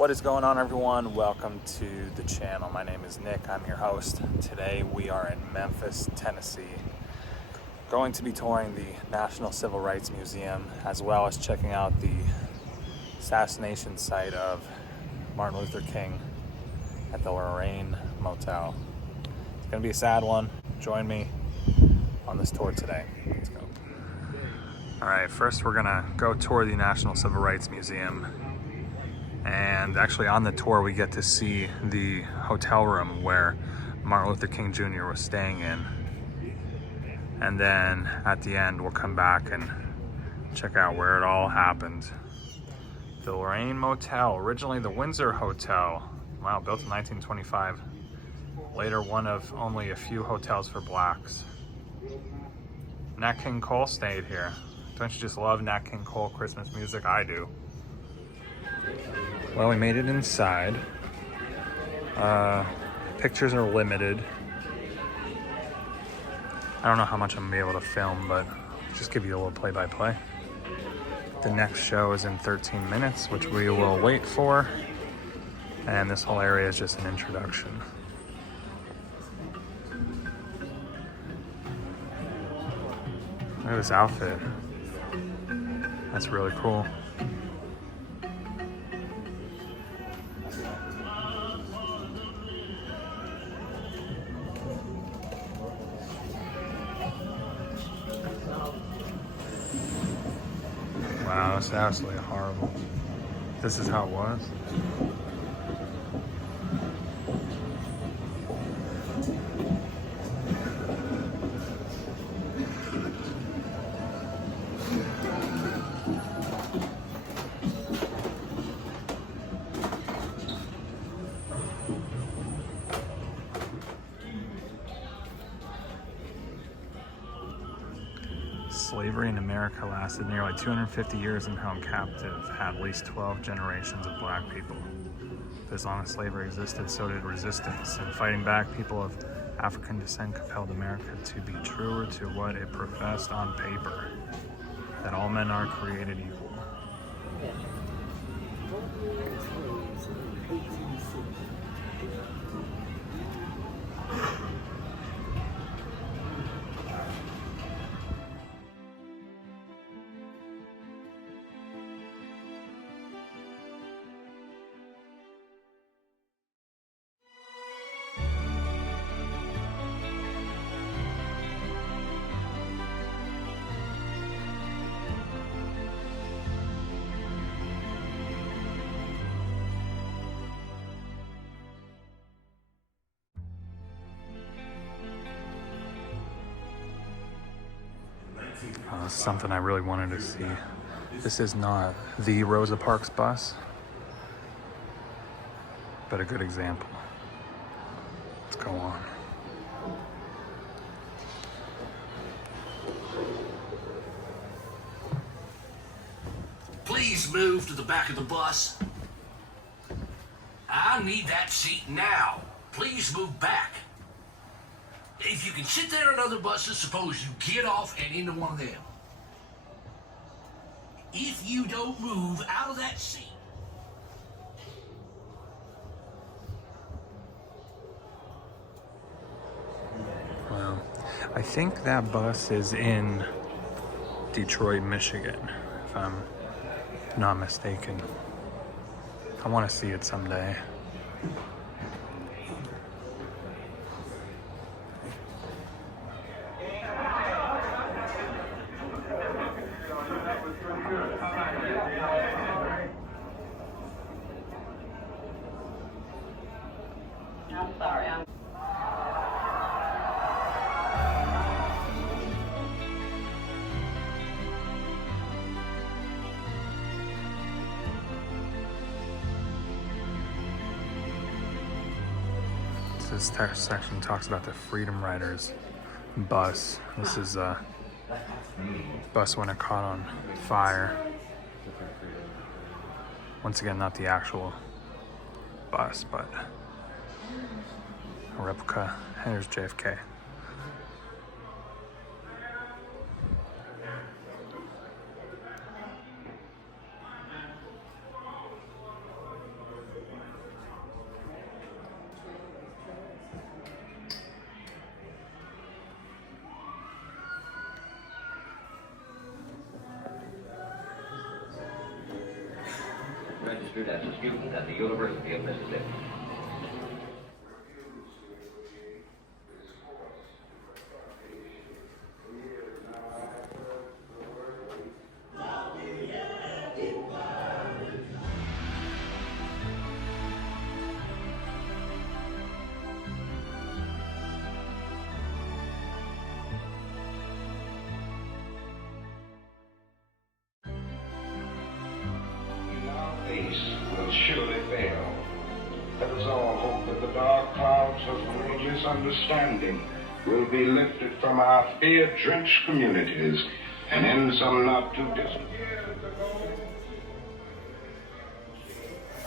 What is going on, everyone? Welcome to the channel. My name is Nick. I'm your host. Today we are in Memphis, Tennessee, going to be touring the National Civil Rights Museum as well as checking out the assassination site of Martin Luther King at the Lorraine Motel. It's going to be a sad one. Join me on this tour today. Let's go. All right, first we're going to go tour the National Civil Rights Museum. And actually on the tour we get to see the hotel room where Martin Luther King Jr. was staying in. And then at the end we'll come back and check out where it all happened. The Lorraine Motel, originally the Windsor Hotel. Wow, built in 1925. Later one of only a few hotels for blacks. Nat King Cole stayed here. Don't you just love Nat King Cole Christmas music? I do. Well, we made it inside. Pictures are limited. I don't know how much I'm gonna be able to film, but just give you a little play-by-play. The next show is in 13 minutes, which we will wait for. And this whole area is just an introduction. Look at this outfit. That's really cool. Wow, it's absolutely horrible. This is how it was. Slavery in America lasted nearly 250 years and held captive had at least 12 generations of black people. As long as slavery existed, so did resistance. And fighting back, people of African descent compelled America to be truer to what it professed on paper, that all men are created equal. Something I really wanted to see. This is not the Rosa Parks bus, but a good example. Let's go on. Please move to the back of the bus. I need that seat now. Please move back. If you can sit there on other buses, suppose you get off and into one of them. If you don't move out of that seat. Well, I think that bus is in Detroit, Michigan, if I'm not mistaken. I want to see it someday. I'm sorry. This section talks about the Freedom Riders bus. This is a bus when it caught on fire. Once again, not the actual bus, but a replica. Here's JFK. registered as a student at the University of Mississippi. Will surely fail. Let us all hope that the dark clouds of world misunderstanding will be lifted from our fear-drenched communities, and in some not too distant years ago,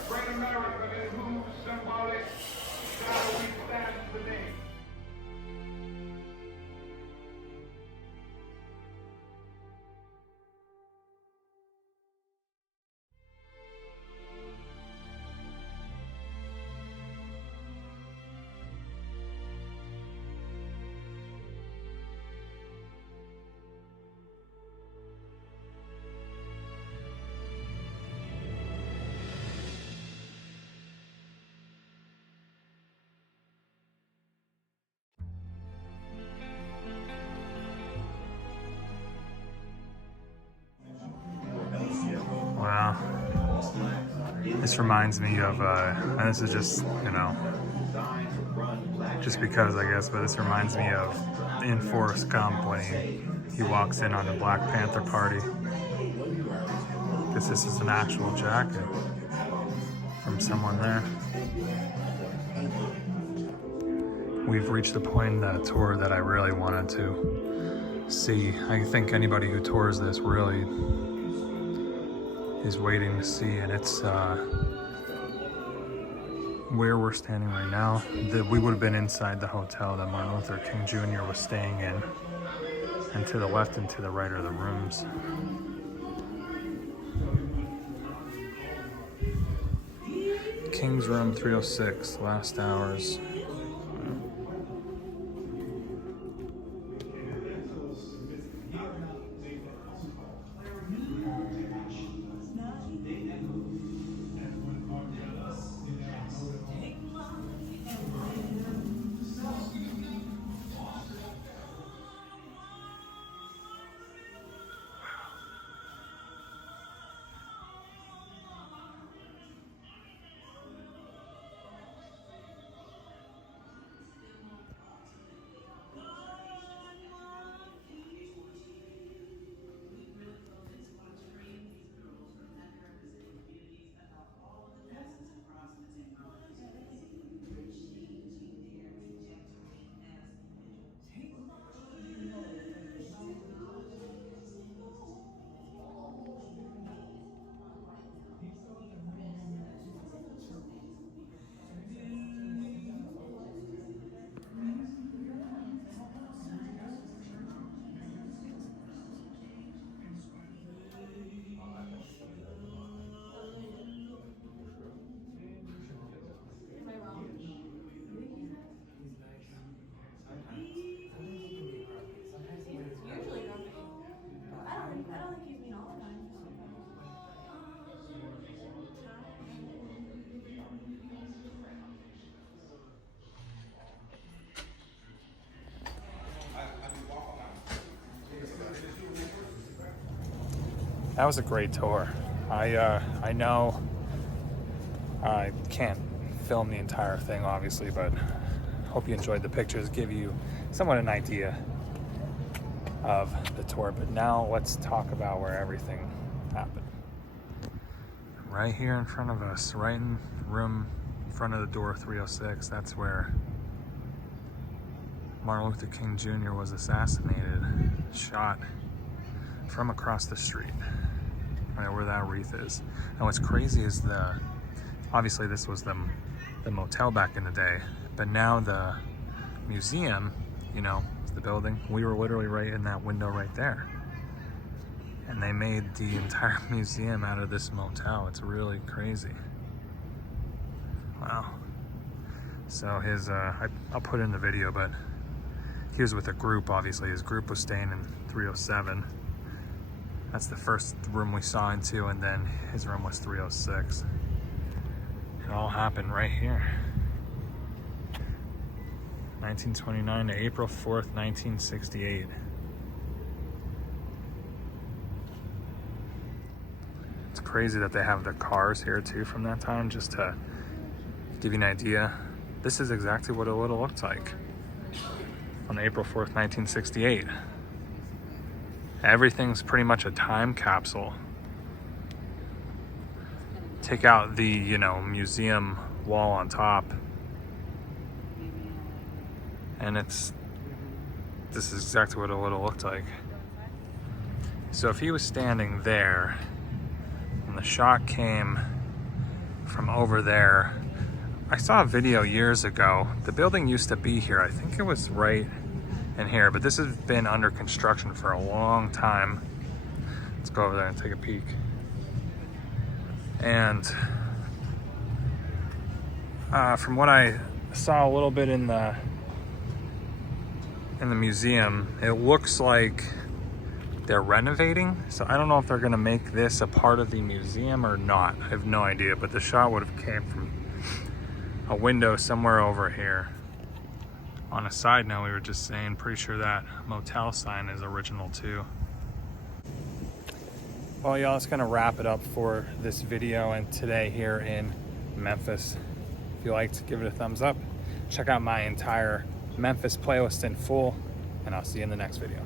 a great American in whose symbolic shadow we stand today. Wow. This reminds me of, and this is just, you know, just because I guess, but this reminds me of in Forrest Gump when he walks in on the Black Panther party. Because this is an actual jacket from someone there. We've reached a point in that tour that I really wanted to see. I think anybody who tours this really is waiting to see, and it's where we're standing right now. We would have been inside the hotel that Martin Luther King Jr. was staying in, and to the left and to the right are the rooms. King's Room 306, last hours. That was a great tour. I know I can't film the entire thing, obviously, but hope you enjoyed the pictures, give you somewhat an idea of the tour. But now let's talk about where everything happened. Right here in front of us, right in room in front of the door 306, that's where Martin Luther King Jr. was assassinated, shot from across the street, right where that wreath is. And what's crazy is obviously this was the motel back in the day, but now the museum, you know, the building, we were literally right in that window right there. And they made the entire museum out of this motel. It's really crazy. Wow. So his, I'll put in the video, but he was with a group, obviously. His group was staying in 307. That's the first room we saw into, and then his room was 306. It all happened right here. 1929 to April 4th, 1968. It's crazy that they have the cars here too from that time, just to give you an idea. This is exactly what it would have looked like on April 4th, 1968. Everything's pretty much a time capsule. Take out the, you know, museum wall on top, and this is exactly what it would have looked like. So if he was standing there and the shot came from over there, I saw a video years ago. The building used to be here. I think it was right in here, but this has been under construction for a long time. Let's go over there and take a peek. And from what I saw a little bit in the museum, it looks like they're renovating. So I don't know if they're gonna make this a part of the museum or not. I have no idea, but the shot would have came from a window somewhere over here. On a side note, we were just saying, pretty sure that motel sign is original too. Well, y'all, it's gonna wrap it up for this video and today here in Memphis. If you liked, give it a thumbs up. Check out my entire Memphis playlist in full, and I'll see you in the next video.